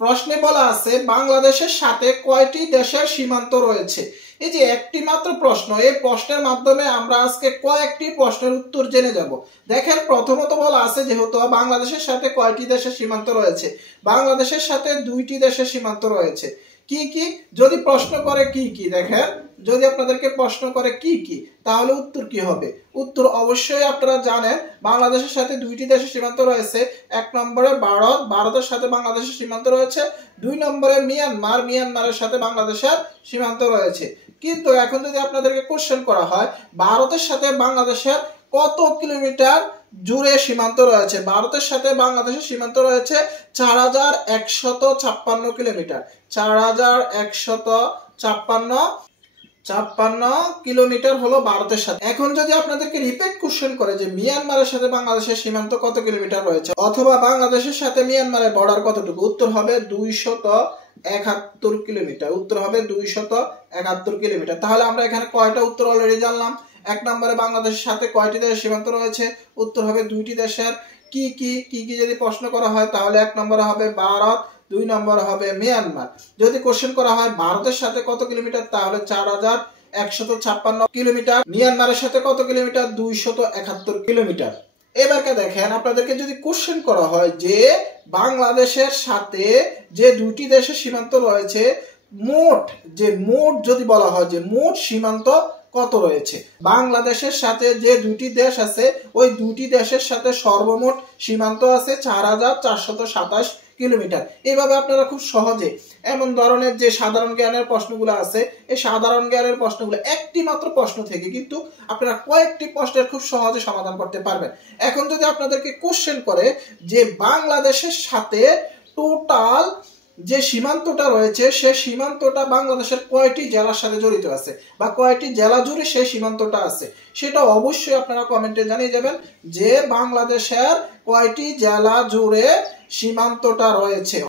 প্রশ্নে বলা আছে বাংলাদেশের সাথে কয়টি দেশের সীমান্ত রয়েছে। এই যে একটি মাত্র প্রশ্ন, এই প্রশ্নের মাধ্যমে আমরা আজকে কয়েকটি প্রশ্নের উত্তর জেনে যাব। দেখেন, প্রথমত বলা আছে যেহেতু বাংলাদেশের সাথে কয়টি দেশের সীমান্ত রয়েছে, বাংলাদেশের সাথে 2টি দেশের সীমান্ত রয়েছে। কি কি যদি প্রশ্ন করে কি কি, দেখেন যদি আপনাদেরকে প্রশ্ন করে কি কি তাহলে উত্তর কি হবে। উত্তর অবশ্যই আপনারা জানেন, বাংলাদেশের সাথে 2টি দেশের সীমান্ত রয়েছে। 1 নম্বরে ভারত, ভারতের সাথে বাংলাদেশের সীমান্ত রয়েছে। 2 নম্বরে মিয়ানমার, মিয়ানমারের সাথে বাংলাদেশের সীমান্ত রয়েছে। কিন্তু এখন যদি আপনাদেরকে কোশ্চেন করা হয় ভারতের সাথে বাংলাদেশের কত কিলোমিটার জুড়ে সীমান্ত রয়েছে, ভারতের সাথে বাংলাদেশের সীমান্ত রয়েছে 4156 কিলোমিটার। 4156 কিলোমিটার হলো ভারতের সাথে। এখন যদি আপনাদেরকে রিপিট কোশ্চেন করে যে মিয়ানমারের সাথে বাংলাদেশের সীমান্ত কত কিলোমিটার রয়েছে অথবা বাংলাদেশের সাথে মিয়ানমারের বর্ডার কতটুকু, উত্তর হবে 271 কিলোমিটার। উত্তর হবে 271 কিলোমিটার। তাহলে আমরা এখানে কয়টা উত্তর অলরেডি জানলাম। 1 নম্বরে বাংলাদেশের সাথে কয়টি দেশের সীমান্ত রয়েছে, উত্তর হবে 2টি দেশের। কি কি যদি প্রশ্ন করা হয় তাহলে 1 নম্বরে হবে ভারত, 2 নম্বরে হবে মিয়ানমার। যদি কোশ্চেন করা হয় ভারতের সাথে কত কিলোমিটার তাহলে 4156 কিলোমিটার। মিয়ানমারের সাথে কত কিলোমিটার, 271 কিলোমিটার। এবারকে দেখেন, আপনাদেরকে যদি কোশ্চেন করা হয় যে বাংলাদেশের সাথে যে 2টি দেশের সীমান্ত রয়েছে মোট যদি বলা হয় যে মোট সীমান্ত কত রয়েছে, বাংলাদেশের সাথে যে 2টি দেশ আছে ওই 2টি দেশের সাথে সর্বমোট সীমান্ত আছে 4427 কিলোমিটার। এইভাবে আপনারা খুব সহজে এমন ধরনের যে সাধারণ জ্ঞানের প্রশ্নগুলো আছে এই সাধারণ জ্ঞানের প্রশ্নগুলো একটি মাত্র প্রশ্ন থেকে কিন্তু আপনারা কয়েকটি প্রশ্নের খুব সহজে সমাধান করতে পারবেন। এখন যদি আপনাদেরকে কোশ্চেন করে যে বাংলাদেশের সাথে টোটাল যে সীমান্তটা রয়েছে সে সীমান্তটা বাংলাদেশের কয়টি জেলার সাথে জড়িত আছে বা কয়টি জেলা জুড়ে সেই সীমান্তটা আছে, সেটা অবশ্যই আপনারা কমেন্টে জানিয়ে যাবেন যে বাংলাদেশের কয়টি জেলা জুড়ে সীমান্তটা রয়েছে।